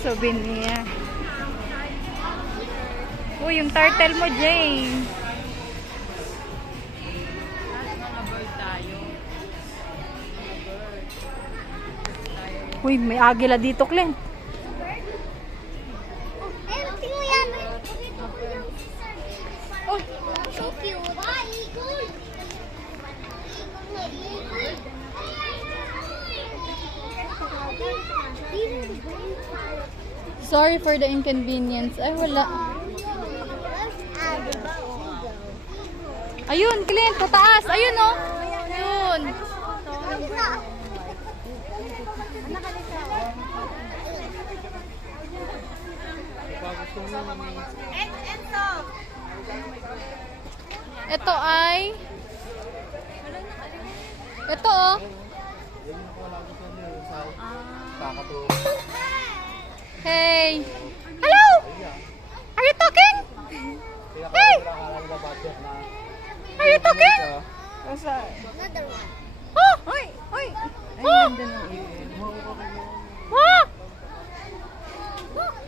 souvenir. Uy, yung turtle mo, Jane. Uy, may agila dito, Clint. Tingnan mo yan. Oh, so cute. Sorry for the inconvenience. Ay, wala. Ayun, Clint, pataas. Ayun, oh. Ayun. Ito ay... Ito, oh. Hey. Hello. Are you talking? Hey. Are you talking? Another one. Oh. Oy. Oy. Oh. Oh.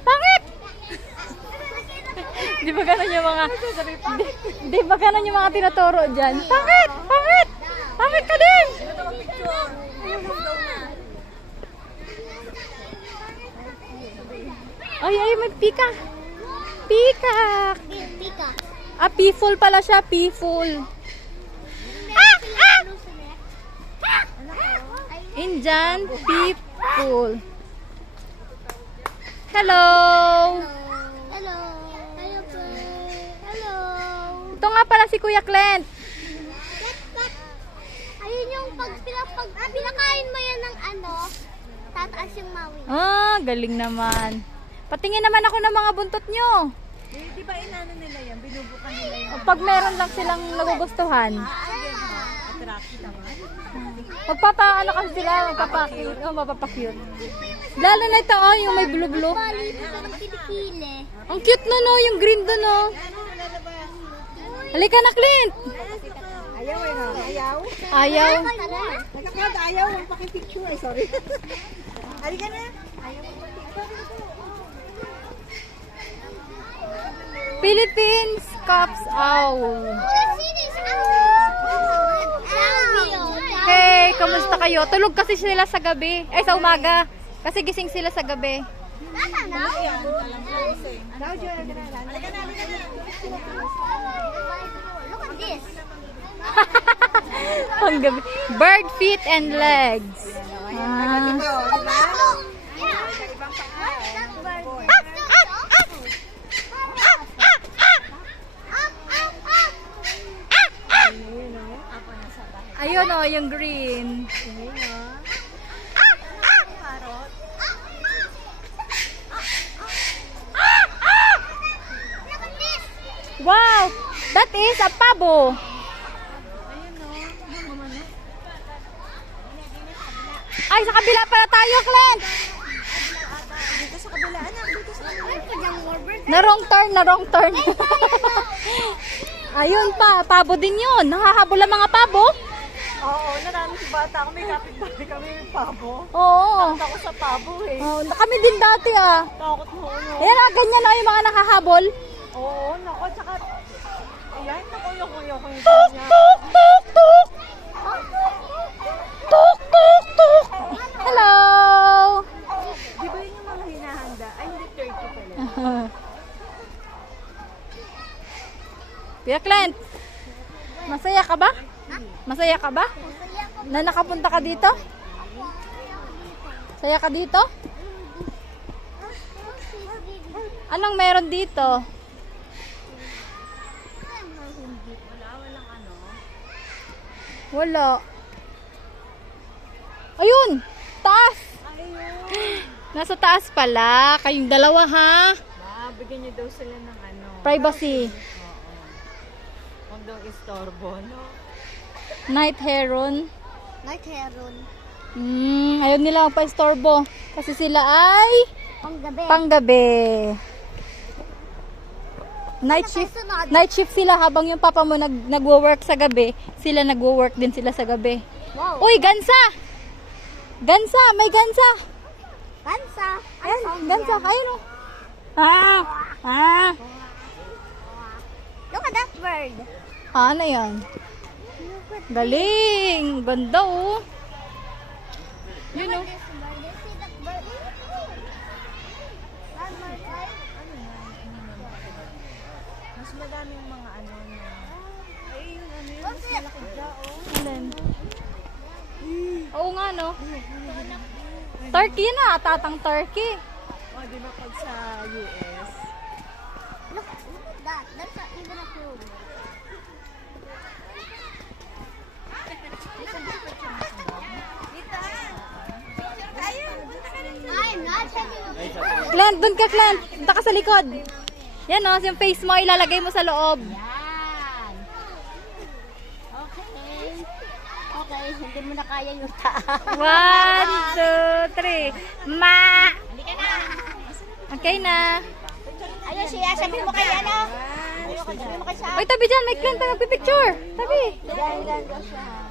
Pangit. Di ba ganun yung mga di ba ganun yung mga tinuturo dyan? Pangit. Pangit. Pangit ka din. Ay, ay, may pika. Peacock. Pika. Ah, peaceful pala siya, peaceful. Indian people. Hello. Hello. Hello, hello. Ito nga pala si Kuya Clint. Ayun yung pag pinakain mo yan ng ano, tataas yung mawi. Ah, galing naman. Patingin naman ako ng mga buntot nyo. Di ba inano nila yan? Binubukan nila yan. Pag meron lang silang nagugustuhan. Attractive naman. Magpapaano kasi sila, magpapakute. Oh, mapapakute. Lalo na ito, oh, yung may blue-blue. Kilikili. Ang cute no, no, yung green doon, no. Halika na, Clint. Ayaw eh no? Ayaw? Ayaw. Nagkakad ayaw. Ang pakipicture ay sorry. Halika na. Ayaw mo Philippines Cops Owl. Hey, kamusta kayo? Tulog kasi sila sa gabi. Eh, sa umaga. Kasi gising sila sa gabi. Look at this. Ang gabi. Bird feet and legs. Ah. Ayun o, yung green. Wow! That is a pabo. Ay, sa kabila pala tayo, Clint. dito sa kabila. Anak, dito sa kabila. Na wrong turn, na wrong turn. Ayun pa, pabo din yun. Nakahabol ang mga pabo. Oo, narami si bata ako. May kapit-bahay kami may pabo. Oo. Takot ako sa pabo eh. Oh, kami din dati ah. Takot mo ano. Ayan ah, ganyan na yung mga nakahabol. Oo, nako. Tsaka, ayan, nako yung niya. Tuk, tuk, tuk, tuk. Tuk, tuk, tuk. Hello. Di ba yun yung mga hinahanda? Ay, hindi 30 pala. Kuya Clint, masaya ka ba? Masaya ka ba? Na nakapunta ka dito? Saya ka dito? Anong meron dito? Wala. Ayun! Taas! Nasa taas pala. Kayong dalawa ha? Bigyan niyo daw sila ng ano. Privacy. Huwag daw istorbo, no? Night heron. Night heron. Ayaw nila magpa-istorbo. Kasi sila ay Panggabi. panggabi. Night shift sila habang yung papa mo nagwo-work sa gabi. Sila nagwo-work din sila sa gabi. Wow. Uy, gansa! Gansa! May gansa! Pansa. Ayan, gansa. Ayun o. Ah! Look at that bird. Ano yan? Galing! Ganda oh. Yun Look oh. at this bird. You see that bird? That bird, right? Mas madaming mga ano na. Ay, yun ano yun. What's it? Alin? Oo nga no. Turkey na. Tatang turkey. O, di ba pag sa US? Look at that. That's not even a clue. I'm not taking a picture. Clint, dun ka Clint. Punta ka sa likod. Yan oh, yung face mo ilalagay mo sa loob. Yan. Okay. Okay, hindi mo na kaya yung taas. 1, 2, 3. Ma! Okay na. Ayun siya, sabi mo kay ano? Sabi mo kay sa Oy, tabi dyan. May Clint na magpipicture. Tabi. Yan daw siya.